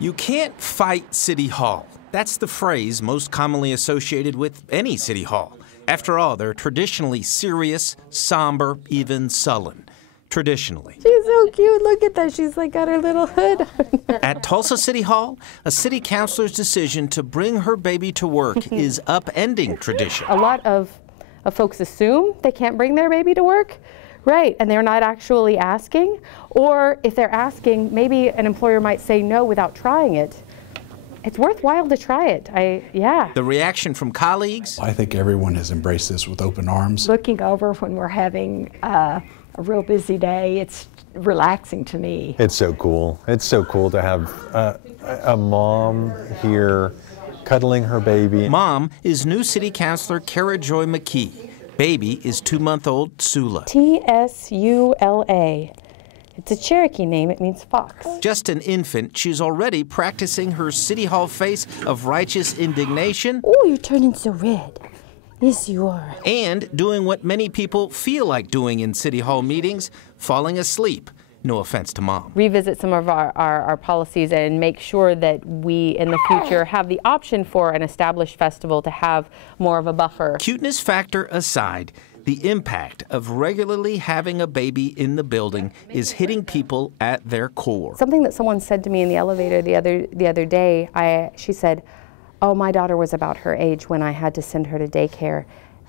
You can't fight City Hall. That's the phrase most commonly associated with any city hall. After all, they're traditionally serious, somber, even sullen. Traditionally. She's so cute. Look at that. She's like got her little hood on. At Tulsa City Hall, a city councilor's decision to bring her baby to work is upending tradition. A lot of folks assume they can't bring their baby to work. Right, and they're not actually asking. Or if they're asking, maybe an employer might say no without trying it. It's worthwhile to try it. Yeah. The reaction from colleagues? I think everyone has embraced this with open arms. Looking over when we're having a real busy day, it's relaxing to me. It's so cool. It's so cool to have a mom here cuddling her baby. Mom is new city councilor Kara Joy McKee. Baby is 2-month-old Sula. T-S-U-L-A. It's a Cherokee name. It means fox. Just an infant, she's already practicing her City Hall face of righteous indignation. Oh, you're turning so red. Yes, you are. And doing what many people feel like doing in City Hall meetings, falling asleep. No offense to Mom. Revisit some of our policies and make sure that we, in the future, have the option for an established festival to have more of a buffer. Cuteness factor aside, the impact of regularly having a baby in the building is hitting people at their core. Something that someone said to me in the elevator the other day, she said, oh, my daughter was about her age when I had to send her to daycare,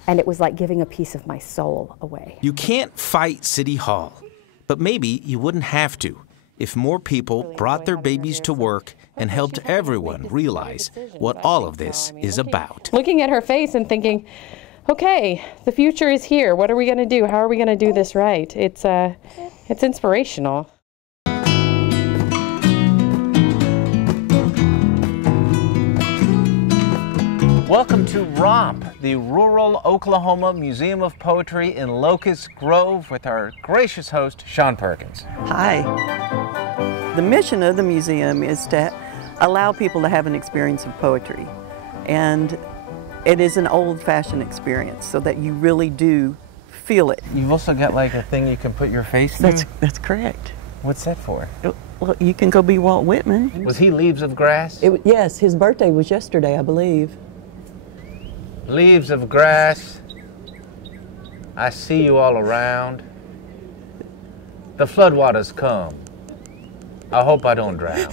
and it was like giving a piece of my soul away. You can't fight City Hall. But maybe you wouldn't have to if more people brought their babies to work and helped everyone realize what all of this is about. Looking at her face and thinking, okay, the future is here. What are we going to do? How are we going to do this right? It's inspirational. Welcome to ROMP, the Rural Oklahoma Museum of Poetry in Locust Grove, with our gracious host, Shaun Perkins. Hi. The mission of the museum is to allow people to have an experience of poetry. And it is an old-fashioned experience so that you really do feel it. You've also got like a thing you can put your face through? That's correct. What's that for? Well, you can go be Walt Whitman. Was he Leaves of Grass? Yes, his birthday was yesterday, I believe. Leaves of grass, I see you all around. The floodwaters come. I hope I don't drown.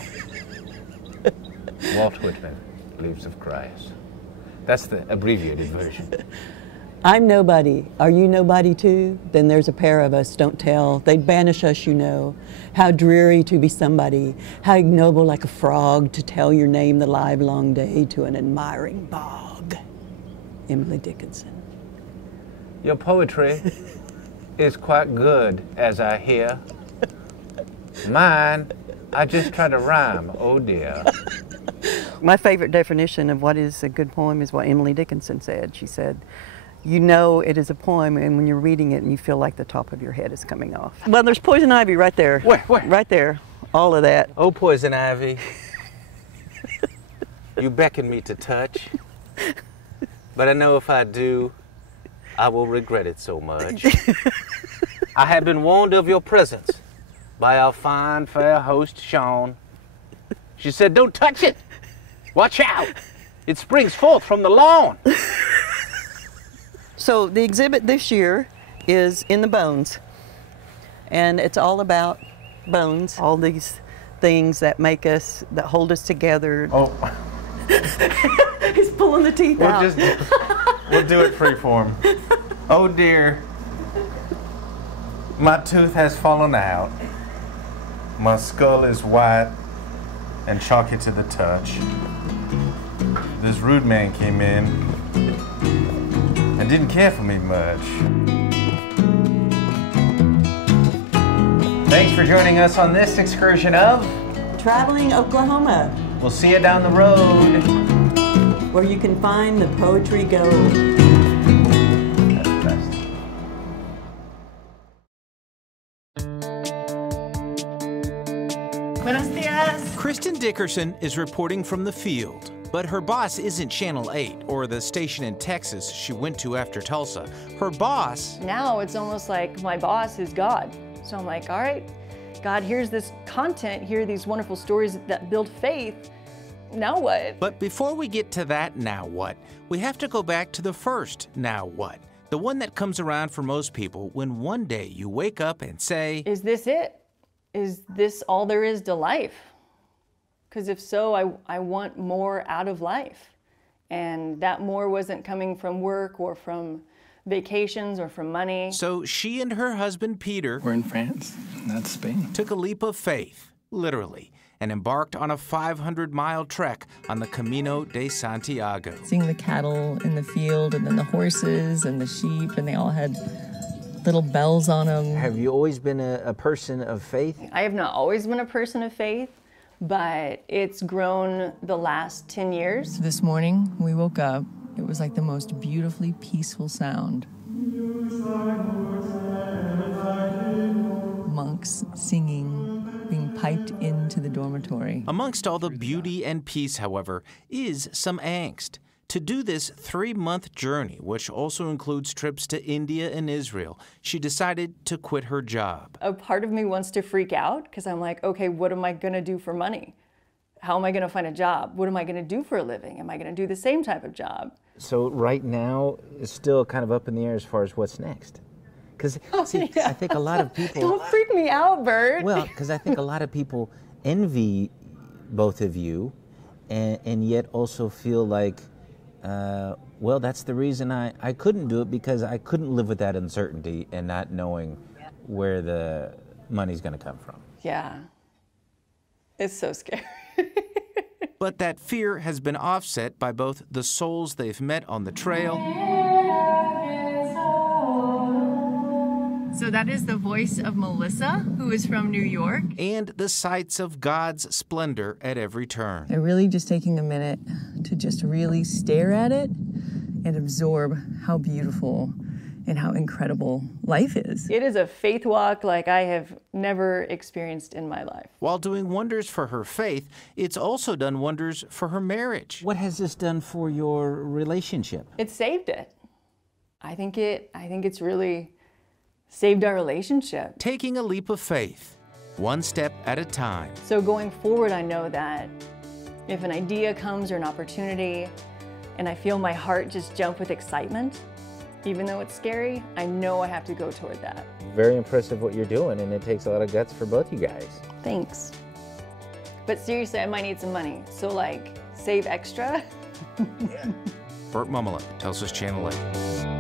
Walt Whitman, Leaves of Grass. That's the abbreviated version. I'm nobody. Are you nobody too? Then there's a pair of us, don't tell. They'd banish us, you know. How dreary to be somebody. How ignoble like a frog to tell your name the livelong day to an admiring bog. Emily Dickinson. Your poetry is quite good, as I hear. Mine, I just try to rhyme, oh dear. My favorite definition of what is a good poem is what Emily Dickinson said. She said, you know it is a poem, and when you're reading it and you feel like the top of your head is coming off. Well, there's poison ivy right there. Where? Right there. All of that. Oh, poison ivy. You beckon me to touch. But I know if I do, I will regret it so much. I have been warned of your presence by our fine, fair host, Shaun. She said, don't touch it. Watch out. It springs forth from the lawn. So the exhibit this year is In the Bones. And it's all about bones, all these things that make us, that hold us together. Oh. He's pulling the teeth out. We'll do it freeform. Oh dear, my tooth has fallen out. My skull is white and chalky to the touch. This rude man came in and didn't care for me much. Thanks for joining us on this excursion of Traveling Oklahoma, We'll see you down the road. where you can find the poetry gold. That's the best. Buenos dias. Kristin Dickerson is reporting from the field, but her boss isn't Channel 8 or the station in Texas she went to after Tulsa. Her boss... Now it's almost like my boss is God. So I'm like, all right, God, here's this content, here are these wonderful stories that build faith. Now what? But before we get to that now what, we have to go back to the first now what. The one that comes around for most people when one day you wake up and say, is this it? Is this all there is to life? Because if so, I want more out of life. And that more wasn't coming from work or from vacations or from money. So she and her husband, Peter, we're in France, not Spain, took a leap of faith, literally, and embarked on a 500-mile trek on the Camino de Santiago. Seeing the cattle in the field and then the horses and the sheep, and they all had little bells on them. Have you always been a person of faith? I have not always been a person of faith, but it's grown the last 10 years. This morning, we woke up. It was like the most beautifully peaceful sound. Monks singing, being piped into the dormitory. Amongst all the beauty and peace, however, is some angst. To do this 3-month journey, which also includes trips to India and Israel, she decided to quit her job. A part of me wants to freak out because I'm like, okay, what am I going to do for money? How am I going to find a job? What am I going to do for a living? Am I going to do the same type of job? So right now, it's still kind of up in the air as far as what's next. Because, I think a lot of people... Don't freak me out, Bert. Well, because I think a lot of people envy both of you and yet also feel like, well, that's the reason I couldn't do it, because I couldn't live with that uncertainty and not knowing where the money's going to come from. Yeah. It's so scary. But that fear has been offset by both the souls they've met on the trail. So that is the voice of Melissa, who is from New York. And the sights of God's splendor at every turn. They're really just taking a minute to just really stare at it and absorb how beautiful and how incredible life is. It is a faith walk like I have never experienced in my life. While doing wonders for her faith, it's also done wonders for her marriage. What has this done for your relationship? It saved it. I think it's really saved our relationship. Taking a leap of faith, one step at a time. So going forward, I know that if an idea comes or an opportunity and I feel my heart just jump with excitement, even though it's scary, I know I have to go toward that. Very impressive what you're doing, and it takes a lot of guts for both you guys. Thanks. But seriously, I might need some money. So like, save extra. Bert Mumela, Tulsa's Channel 8.